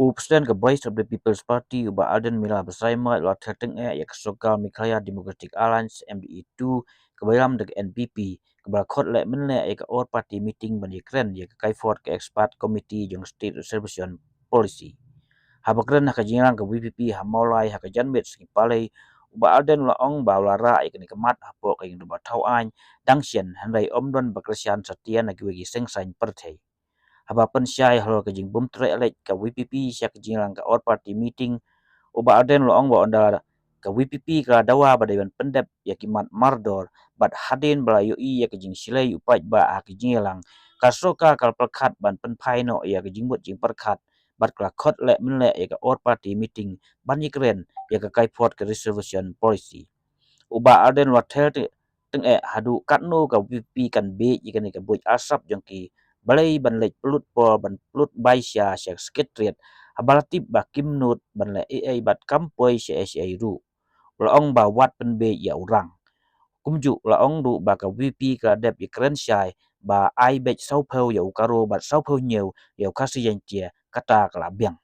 Presiden ke Voice of the People's Party uba Alden Mila Besaima la terteng ya kesokal Mikaya Democratic Alliance MDE2 kebayam deg NPP kebal khot le menle ke or party meeting bani kren ya ke kaifort ke expert committee jong state reservation policy habakren ha kajingrang ke VPP ha maulai ha kajanmet sing palai uba Alden la ong ba la ra ke kemat hapo ke ing ba thau an dangsian handai omdon bakresian satian agi wegi sengsain perthei haba pensyai halo ke jing bum tre elek ke VPP sya ke jingrang ke or party meeting uba Alden lo ong ba onda ke VPP ka dawa badaiban pendep ya kimat mardor bat hadin bala yo i ya ke jing silai upai ba ha ke jingelang kasoka kal perkhat ban penpai no ya ke jingbut jing perkhat bat kla khot le menle ya ke or party meeting ban yikren ya ke kaipot ke reservation policy uba Alden lo tel teng hadu katno ka VPP kan be ikan ke buj asap jongki balai ban lej pelut po ban pelut baisya syak sekretariat abalatip ba kimnut ban le ai bat kampoi sya ru laong ba wat penbe ya urang kumju laong du ba ka VP ka dep ikren syai ba ai bech saupau ya ukaro bat saupau nyeu ya kasi yang tia kata kala biang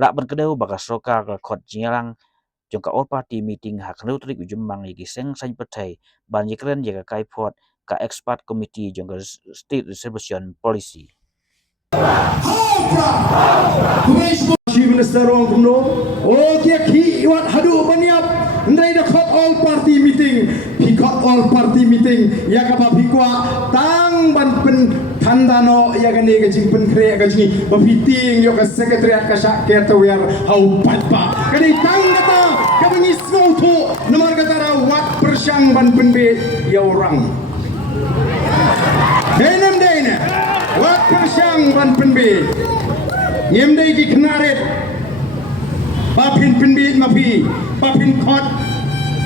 la ban kedau ba ka soka ka khot jingalang jong ka or party meeting ha kanu trik ujumang yagi seng sain petai ban yikren ya ka kaipot ka expert committee jong ka state reservation policy Chief Minister Rong Kumno, okay, he what hadu baniap, ndai the cut all party meeting, he cut all party meeting, yakapa pikwa tang ban pen tandano yakane gajing pen kre gajing bapiting yo ka secretariat ka syak kerta wer hau patpa, kani tang kata kabani snowto nomor kata ra wat persyang ban penbe ya orang. Denem dene, wat persyang ban penbe. Nyemdai ki kenaret papin penbit mapi papin kot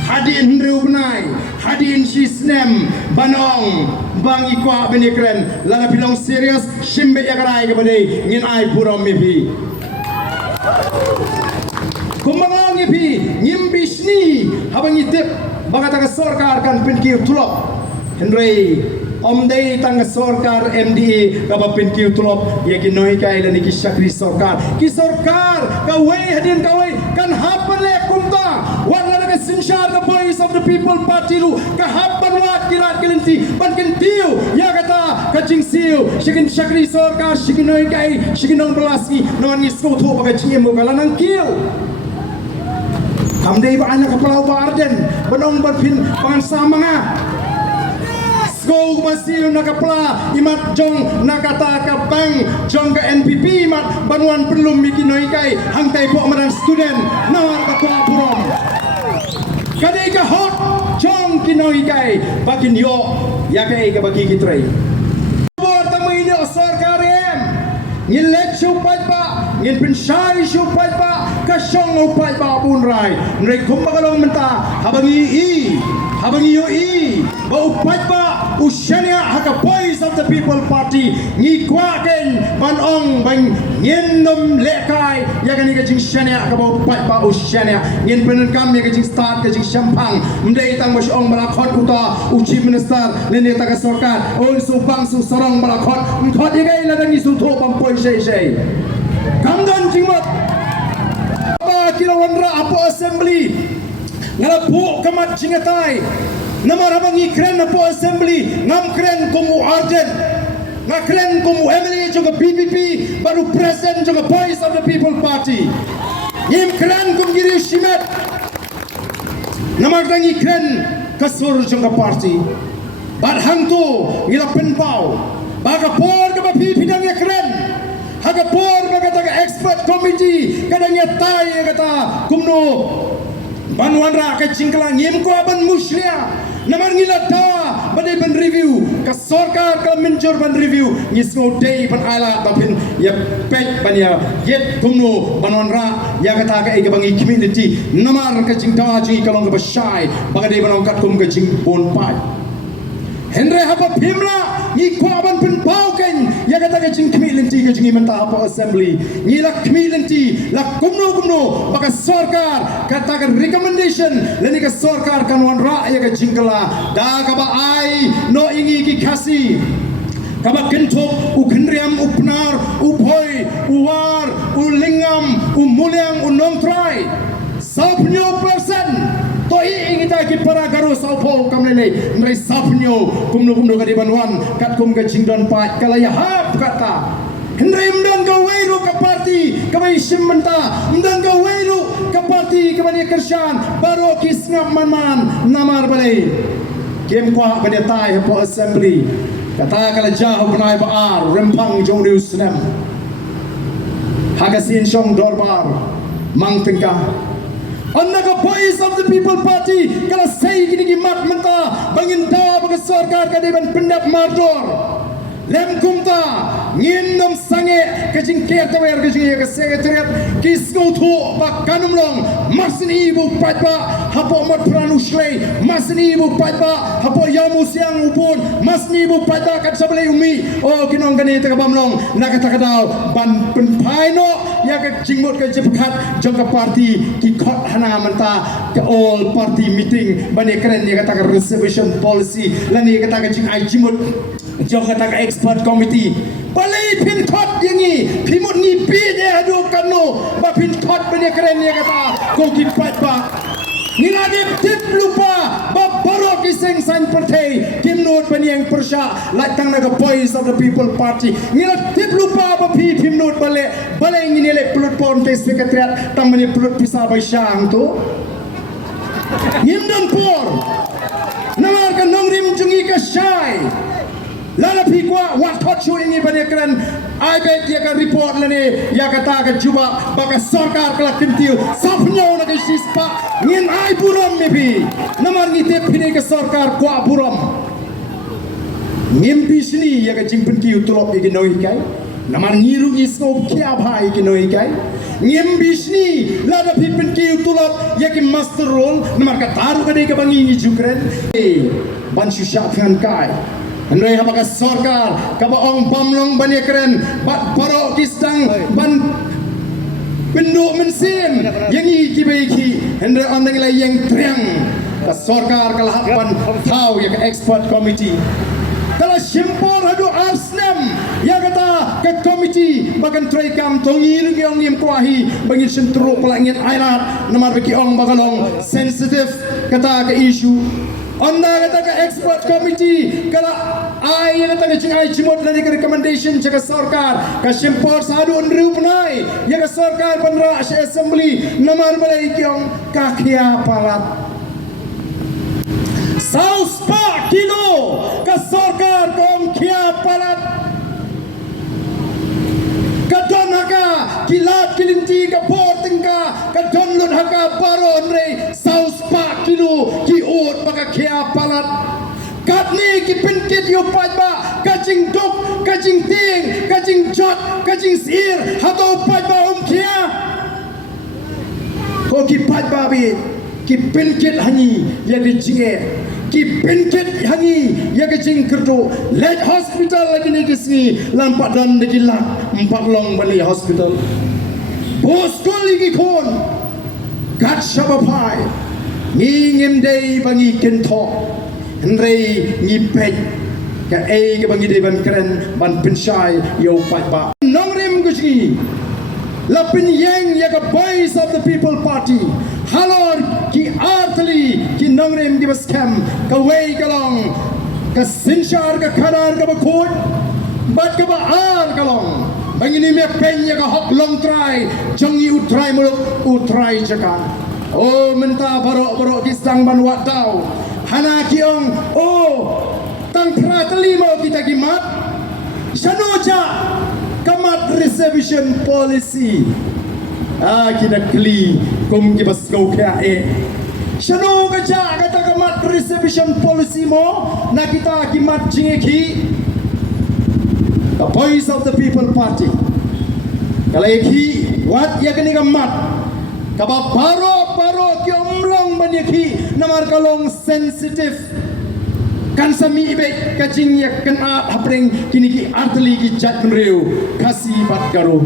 hadin hendru benai hadin sisnem banong bang ikwa benikren lala pilong serius shimbe yakarai ke badai ngin ai puram mipi kumangong mipi nyimbi sni habang itip bagata ka sorkar kan penkir tulok hendrei Omdai tangga sorkar MDE kaba pinkiu tulop ya kinoi kai dan ki syakri sorkar ki sorkar kawai hadin kawai kan hapan le kumta wat la ka sinshar the voice of the people party lu ka hapan wat kirat kelinti ban kentiu ya kata kacing siu shikin syakri sorkar shikin noi kai shikin nong belasi non ni skoto baga cingemu kala nang kiu Amdai ba anak kepelau ba arden benong berpin pangan samanga Go masih nakapla imat jong nakata kapang jong ke NPP imat banuan perlu bikin noikai hangtai po madan student nawar kakwa purom kadai ka hot jong kinoikai bakin yo yakai ka bagi kitrai bor tamu ini osor karem ngin let supat pa ngin pensyai supat pa kasyong upat pa bunrai nrek kumakalong menta habangi yo ba upat pa usyanya haka voice of the people party ngikwaken banong bang ngendom lekai ya kan ikajing syanya ka ba upat pa usyanya ngin penenkam ya kajing start kajing syampang mendai tang masyong balakot uta uchi minister lene taka sorkat on subang su sorong balakot mthot igai ladang isu tho pampoi sei kamdan jingmat ba kilawanra apo assembly ngalapu kamat jingatai Namar habang ikren na po assembly ngam kren kumu arjen ngakren kumu MLA juga PPP baru present juga voice of the people party ngim kren kum giri shimet namar dang ikren kasur juga party bad hangtu ngila penpau baga por ka PPP dang ikren haga por baga taga expert committee kadang yatai kata kumno banuan ra ka cingklang ngim ko aban muslia Namar ngila ta badai ban review ka sorkar ka menjur ban review ngisno day ban ala tapin ya pek ban ya yet kumno banon ra ya kata ka e bangi community namar ka jing ta ji kalong ka basai bagadai banon kat kum ka jing bon pai Henry haba pimla ni ko ban pen pauken ya kata ka jing community ka jing menta apa assembly ni la community la kumno baka sorkar kata ka recommendation leni ka sorkar kanwan ra ya ka jingkala da ka ba ai no ingi ki kasi kabak kentok ukhenriam upnar upoi uwar ulingam umuliang unongtrai sapnyo persen toi ingita ki para garu saupo kamlele mrai sapnyo kumno ka di Banwan kat kum ka jingdon pat kalaya hap kata hendrai mdan ka weiru ka parti ka bai simmenta mdan ka weiru ka parti ka bani kershan baro kisngap manman namar balai kem kwa bani tai po assembly kata kala jauh benai baar rempang jong diu senam hagasin shong dorbar mang tengkah on the voice of the people party kala say gini gimat menta bangin da baga sarkar ka deban pendap mardor lem kumta ngin nom sange kajing ker tawer kajing ka secretariat kisgo thu ba kanumlong masni bu patba hapo mot pranu shlei masni bu patba hapo yamu siang upun masni bu patba kat sablei umi oh kinong kani ta bamlong nakata kadau ban pen phaino ya ka jingmot ka jepkat jong ka party ki khot hana menta ka all party meeting bani kren ya kata ka reservation policy lani kata ka jing ai jingmot jong kata ka expert committee balai pin khot yangi phimut ni pi je adu kanu ba pin khot bani kren ya kata ko ki patba nilagi tip lupa babaro kiseng san partai timnot paniang persya latang naga voice of the people party nilagi tip lupa bapi timnot bale nginile pelut ponte sekretariat tang mani pelut pisah basyang tu ngimdan por namar ka nongrim jungi ka syai lala pikwa wat hot show ini banekran ai bet ya ka report lane ya kata ka juba baka sarkar kala kintiu sapnyo na ka sispa ngin ai buram mebi namar ngite phine ka sarkar kwa buram ngim bisni ya ka jingpen kiu tulop iki noi kai namar ngiru isko kya bhai iki noi kai ngim bisni lada pipen kiu tulop ya ki master role namar ka taru ka de ka bangi ni jukren ban shusha phan kai Andai haba ka sarkar ka baong bamlong bani keren bat paro kisang ban pindu mensin yangi kibaiki andai andai la yang triang ka sarkar ka lahapan tau ya ka expert committee kala simpor hadu asnam ya kata ka committee bagan try kam tongi ri ong yem kwahi bangin sentro pelangin airat namar beki ong bagalong sensitive kata ka issue Anda kata ke expert committee kala ai kata ke cingai cimot dari recommendation jaga sarkar ka simpor sadu unru penai ya ka sarkar bandra assembly namar balai kiong kakia palat saus pa kilo ka sarkar kong kia palat kadon haka kilat kilinti ka portingka kadon lun haka baron re saus pa kilo ki ot baka kia palat katni ki pinkit yu pajba kajing duk kajing ting kajing jot kajing sir hato pajba kia ko ki pajba bi ki pinkit hani ya di jinge ki pinkit hani ya ke jing kerdo let hospital lagi ni kisni lampak dan degila empat long bali hospital bos lagi kon kat shabapai ngim dei bangi kento Henry ngipet ka ke bangi dei ban keren ban pensyai yo patba nongrim gusi lapin yang ya ka voice of the people party halor ki artli ki nongrim ki baskam ka wei kalong ka sinshar ka khanar ka bakut bat ka ba ar kalong bangini me penya ka hok long try jongi utrai muluk utrai jaka oh menta barok kisang ban watau hana kiong oh tang pratli mo kita gimat sanoja kamat reservation policy kita kli kum kibas kau kaya shano kaja kata kamat reservation policy mo na kita kimat jingeki the voice of the people party kalau eki wat ya kini kamat kaba paro kiomlong banyeki namar kalong sensitive kan sami ibe kajing ya kena hapreng kini ki artli ki jat mreu kasi bat garo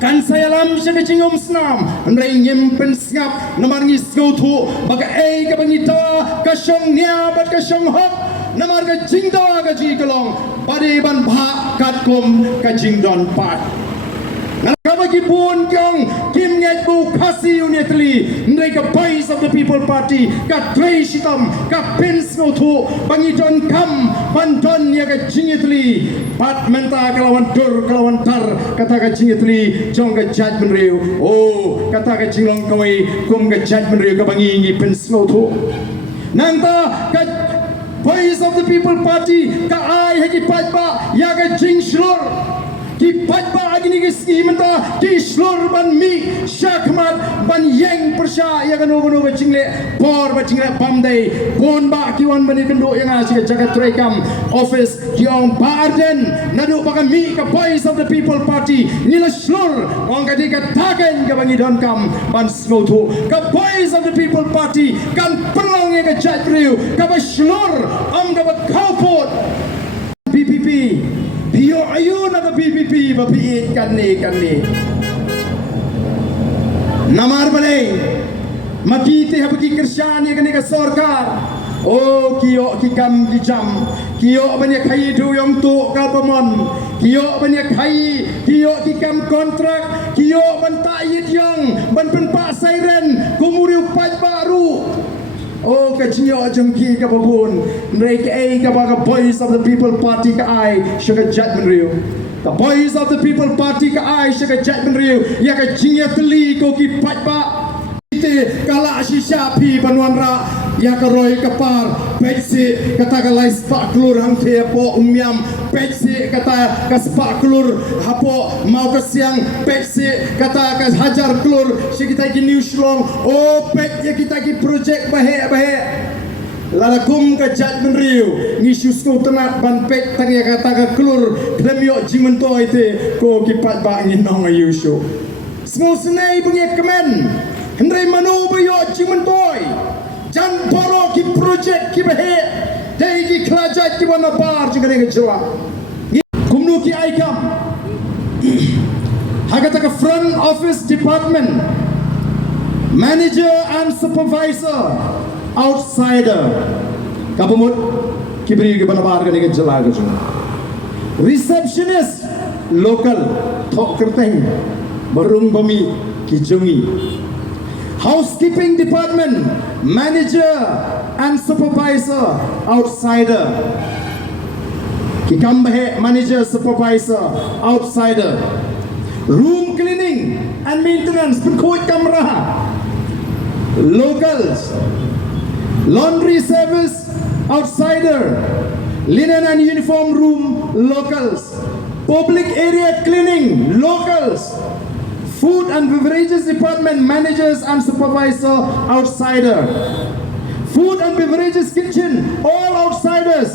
kan saya lam kajing snam nrei ngem pen snap namar ngis go thu baga ka bangita ka shong nia bat ka shong hok namar ka jingda ka ji kalong pada ban bha kat kom ka jing don pat Kabagi pun kyang kim nyat bu kasi unitly ndai ka Voice of the People Party ka trei shitam ka pins no thu bangi don kam banton ya ka jingitli pat menta kalawan dur kalawan tar kata ka jingitli jong ka judgment riu oh kata ka jinglong kawai kum ka judgment riu ka bangi ngi pins no thu nangta ka Voice of the People Party ka ai heki patba ya ka jing shlor ki patba agni ki skimenta ki slor ban mi shakmat ban yang persya ya kan ogono ba chingle por ba chingle pamdai bon ba ki wan ban kendo yang asik jagat trekam office ki ong barden nadu ba mi ka Voice of the People Party nila slor ong ka di ka taken ka bangi don kam ban snotu ka Voice of the People Party kan perlang ya ka chatriu ka ba slor am ka ba kaupot PPP Biyo ayun na PPP bapiit kan ni namar bale makiti habaki kersyani kan ka sarkar oh kiyo kikam kijam kiyo banya khai du yong tu ka pamon kiyo banya khai kiyo kikam kontrak kiyo ban tayit yang ban penpa siren kumuriu paj baru oh kachinyo jengki ka babun mereka ka baga Voice of the People Party ka ai sugar judgment riu the Voice of the People Party ka ai sugar judgment riu ya ka chinya teli ko ki patpa ite kala shisha pi banwanra ya ka roy ka par petse kata ka lais pa klur hang the po umyam petse kata ka spa klur hapo mau ka siang petse kata ka hajar klur si kita ki news long oh pet ya kita ki project bahe lalakum ka judgment riu ngisus ko tena ban pet tang ya kata ka klur klemyo jimento ite ko ki pat ba nginong ayusho small snai bungi kemen hendrai manu bayo jimento jan poro ki project ki bahe dai ki klajat ki wana bar jingane ke jawa kumnu ki aikam hagata ka front office department manager and supervisor outsider kabumut ki bri ke wana bar ke jawa ke receptionist local thok kerteng barung bami ki jungi housekeeping department manager and supervisor outsider kikambahe manager supervisor outsider room cleaning and maintenance penkoi kamera locals laundry service outsider linen and uniform room locals public area cleaning locals Food and Beverages Department managers and supervisor outsider. Food and Beverages kitchen all outsiders.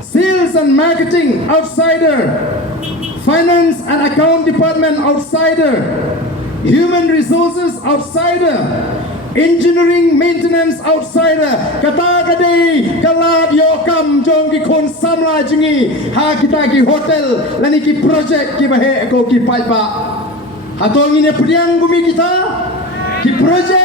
Sales and marketing outsider. Finance and account department outsider. Human resources outsider. Engineering maintenance outsider. Kata kadai kalad yokam jong ki kon samla jingi ha kita ki hotel lani ki project ki bahe ko ki palpa. Atau ini priang bumi kita ki project